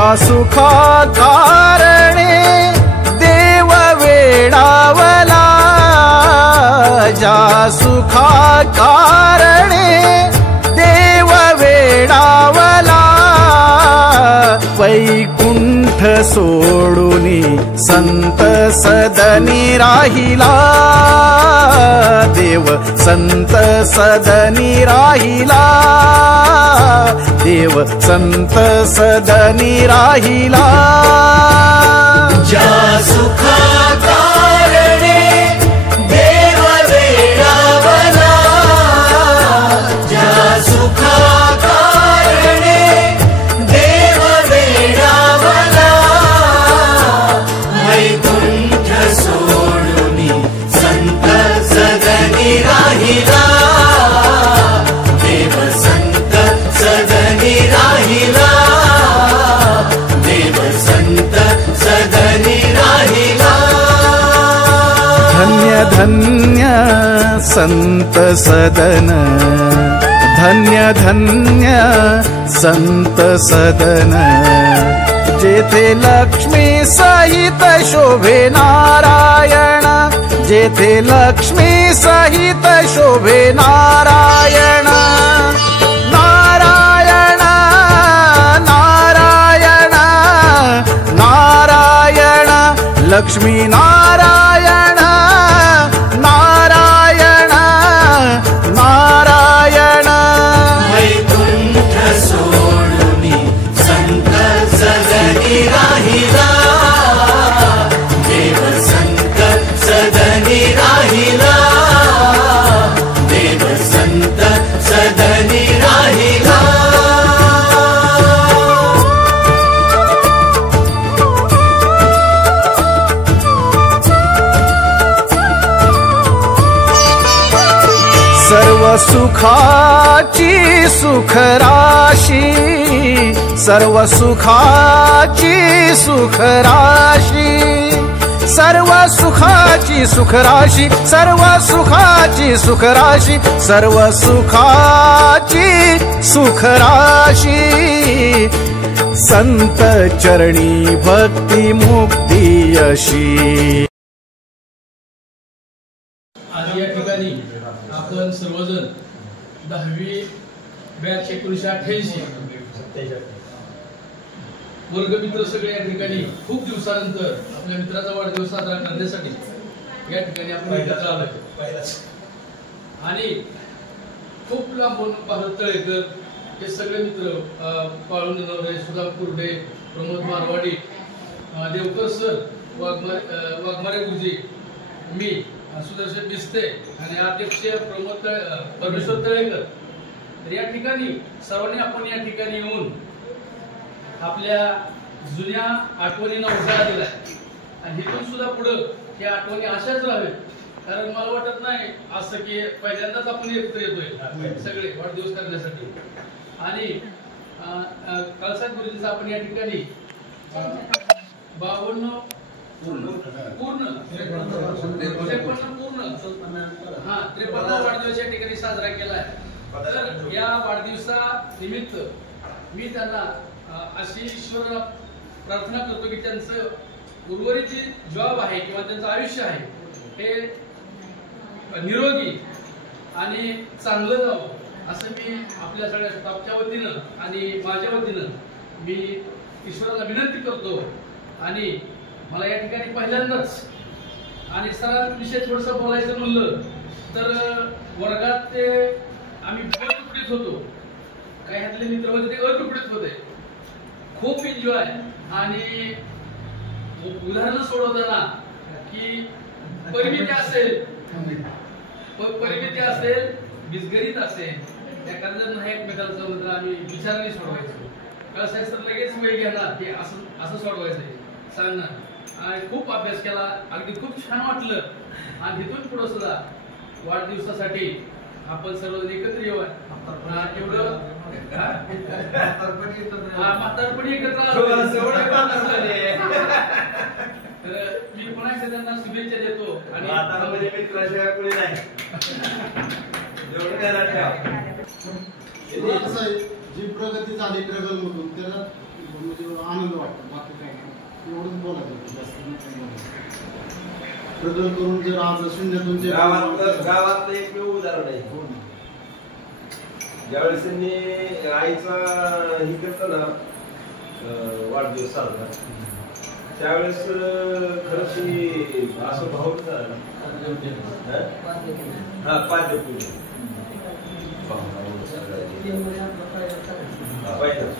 ज्या सुखा कारणे देव वेडावला, ज्या सुखा कारणे देव वेडावला, वैकुंठ सोडूनी संत सदनी राहिला, देव संत सदनी राहिला, देव संत सदनी राहिला। ज्या सुखा कारणे देव वेडावला, ज्या सुखा कारणे देव वेडावला, वैकुंठ सोडूनी संत सदनी राहिला, देव संत सदनी राहिला, देव संत सदनी राहिला। धन्य धन्य संत सदन, धन्य धन्य संत सदन, जेथे लक्ष्मी सहित शोभे नारायण, जेथे लक्ष्मी सहित शोभे नारायण, नारायण नारायण नारायण, लक्ष्मी नारायण नारायण नारायण। वैकुंठ सोडूनी संत सदनी राहिला, देव संत सदनी राहिला, देव संत सदनी राहिला। सर्व सुखाची सुख राशी, सर्व सुखाची सुख राशी, सर्व सुखाची सुख राशी, सर्व सुखाची सुख राशी, सर्व सुखाची सुख राशी, संत चरणी भक्ती मुक्ती अशी। आज या ठिकाणी आपण सर्वजण 10वी बॅच 1988 वर्गमित्र सगळे या ठिकाणी खूप दिवसानंतर आपल्या मित्राचा वाढदिवस साजरा करण्यासाठी या ठिकाणी आपण एकत्र आलो आणि खूप लांबून भारत तळेकर हे सगळे मित्र, पाळून नवरे, सुधा कुर्डे, प्रमोद मारवाडी, देवकर सर, वाघमारे गुरुजी, मी सुदर्शन बिस्ते आणि अध्यक्ष प्रमोद परमेश्वर तळेकर। तर या ठिकाणी सर्वांनी आपण या ठिकाणी येऊन आपल्या जुन्या आठवणींना उजाळा दिलाय आणि इथून सुद्धा पुढे या आठवणी अशाच राहावेत, कारण मला वाटत नाही असं की पहिल्यांदाच आपण एकत्र येतोय सगळे वाढदिवस करण्यासाठी। आणि कळसाद गुरुजींचा आपण या ठिकाणी 52 पूर्ण 53 वाढदिवस या ठिकाणी साजरा केलाय। तर या वाढदिवसा निमित्त मी त्यांना अशी ईश्वराला प्रार्थना करतो की त्यांचं उर्वरित जे जॉब आहे किंवा त्यांचं आयुष्य आहे हे निरोगी आणि चांगलं जावं असं मी आपल्या सगळ्या स्टाफच्या वतीनं आणि माझ्या वतीनं मी ईश्वराला विनंती करतो। आणि मला या ठिकाणी पहिल्यांदाच आणि सरांविषयी थोडंसं बोलायचं म्हणलं तर वर्गात ते आम्ही तुकडीत होतो, काही ह्यातले मित्र होते ते अतुकडीत होते, खूप एन्जॉय आणि उदाहरणं सोडवताना की परिमिती असेल बिजगरीत असेल एखादं नाही एकमेकाला जमलं तर आम्ही विचाराने सोडवायचो। कळसाहेब सर लगेच वेळ घेणार की असं सोडवायचं सांगणार आणि खूप अभ्यास केला, अगदी खूप छान वाटलं। आणि इथून पुढे सुद्धा वाढदिवसासाठी आपण सर्वजण एकत्र येऊ एवढं म्हातारपणी एकत्र आलो। तर मी पुन्हा एकदा त्यांना शुभेच्छा देतो आणि मित्राशिवाय कोणी नाही जी प्रगती झाली ट्रगल मधून त्याला म्हणजे आनंद वाटतो, बाकी काय नाही. एवढंच बोलायचं होतं, जास्त नाही काही बोलायचं. बदल करून जर आज शून्यातून जे गावातलं एकमेव उदाहरण आहे. हो ना. ज्यावेळेस त्यांनी आईचा हे करतो ना वाढदिवस साजरा, त्यावेळेस खरंच असं भावून झालं. हा, पाद्यपूजा पहिलाच